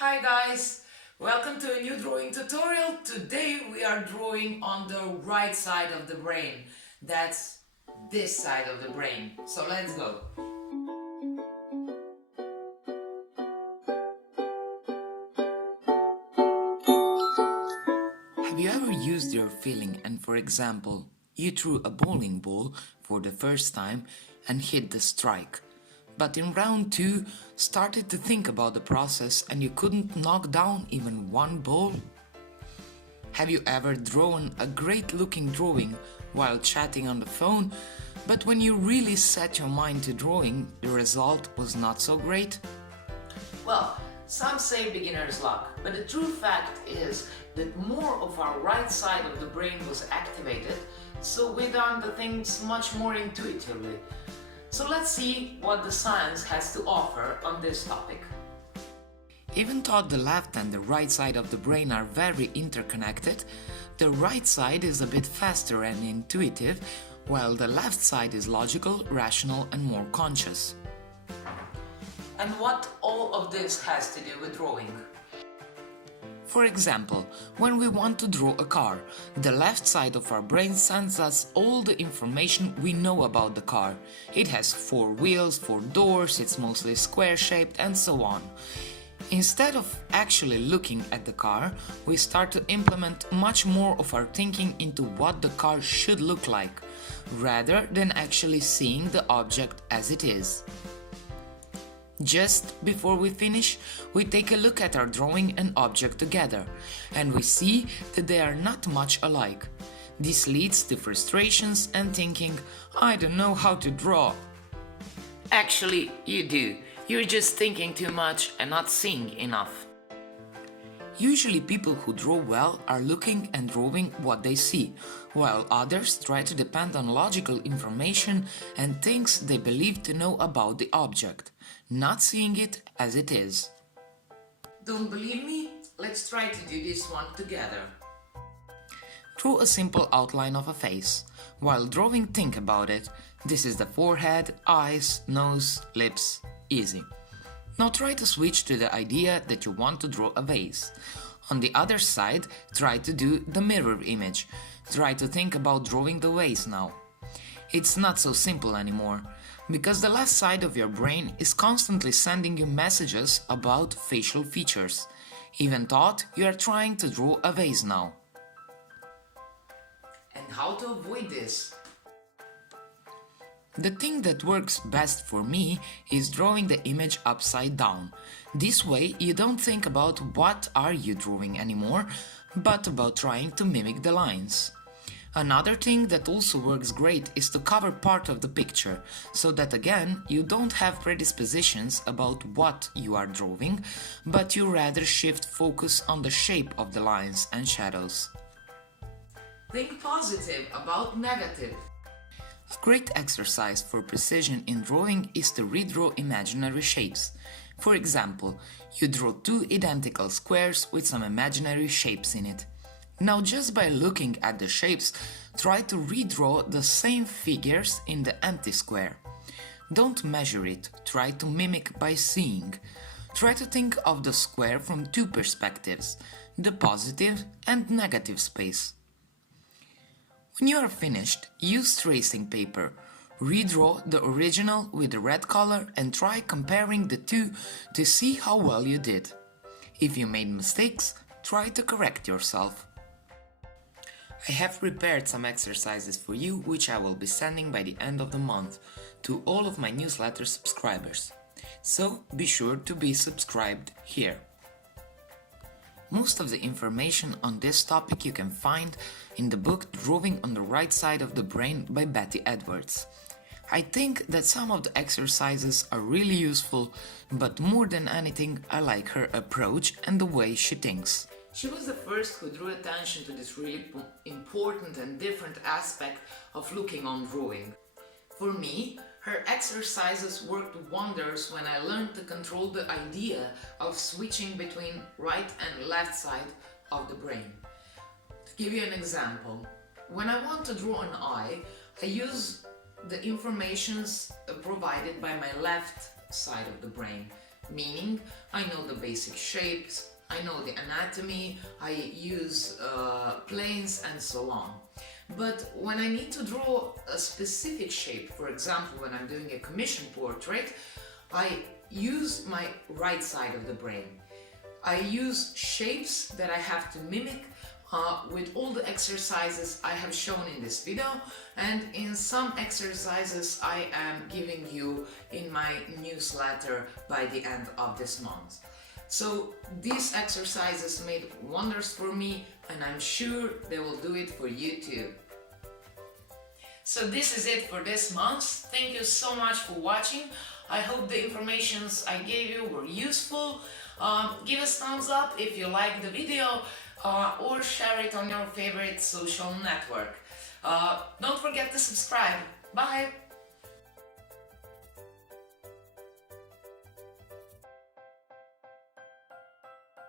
Hi guys, welcome to a new drawing tutorial. Today we are drawing on the right side of the brain. That's this side of the brain. So let's go. Have you ever used your feeling and, for example, you threw a bowling ball for the first time and hit the strike, but in round 2 started to think about the process and you couldn't knock down even one ball? Have you ever drawn a great looking drawing while chatting on the phone, but when you really set your mind to drawing, the result was not so great? Well, some say beginner's luck, but the true fact is that more of our right side of the brain was activated, so we done the things much more intuitively. So let's see what the science has to offer on this topic. Even though the left and the right side of the brain are very interconnected, the right side is a bit faster and intuitive, while the left side is logical, rational and more conscious. And what all of this has to do with drawing? For example, when we want to draw a car, the left side of our brain sends us all the information we know about the car. It has 4 wheels, 4 doors, it's mostly square-shaped and so on. Instead of actually looking at the car, we start to implement much more of our thinking into what the car should look like, rather than actually seeing the object as it is. Just before we finish, we take a look at our drawing and object together, and we see that they are not much alike. This leads to frustrations and thinking, I don't know how to draw. Actually, you do. You're just thinking too much and not seeing enough. Usually people who draw well are looking and drawing what they see, while others try to depend on logical information and things they believe to know about the object, not seeing it as it is. Don't believe me? Let's try to do this one together. Draw a simple outline of a face. While drawing, think about it. This is the forehead, eyes, nose, lips. Easy. Now try to switch to the idea that you want to draw a vase. On the other side, try to do the mirror image. Try to think about drawing the vase now. It's not so simple anymore, because the left side of your brain is constantly sending you messages about facial features, even thought you are trying to draw a vase now. And how to avoid this? The thing that works best for me is drawing the image upside down. This way you don't think about what are you drawing anymore, but about trying to mimic the lines. Another thing that also works great is to cover part of the picture, so that again you don't have predispositions about what you are drawing, but you rather shift focus on the shape of the lines and shadows. Think positive about negative. A great exercise for precision in drawing is to redraw imaginary shapes. For example, you draw 2 identical squares with some imaginary shapes in it. Now just by looking at the shapes, try to redraw the same figures in the empty square. Don't measure it, try to mimic by seeing. Try to think of the square from 2 perspectives, the positive and negative space. When you are finished, use tracing paper. Redraw the original with the red color and try comparing the two to see how well you did. If you made mistakes, try to correct yourself. I have prepared some exercises for you which I will be sending by the end of the month to all of my newsletter subscribers. So be sure to be subscribed here. Most of the information on this topic you can find in the book Drawing on the Right Side of the Brain by Betty Edwards. I think that some of the exercises are really useful, but more than anything I like her approach and the way she thinks. She was the first who drew attention to this really important and different aspect of looking on drawing. For me, her exercises worked wonders when I learned to control the idea of switching between right and left side of the brain. To give you an example, when I want to draw an eye, I use the informations provided by my left side of the brain. meaning I know the basic shapes, I know the anatomy, I use planes and so on. But when I need to draw a specific shape, for example, when I'm doing a commission portrait, I use my right side of the brain. I use shapes that I have to mimic with all the exercises I have shown in this video, and in some exercises I am giving you in my newsletter by the end of this month. So these exercises made wonders for me, and I'm sure they will do it for you too. So this is it for this month. Thank you so much for watching. I hope the informations I gave you were useful. Give us thumbs up if you like the video, or share it on your favorite social network. Don't forget to subscribe. Bye!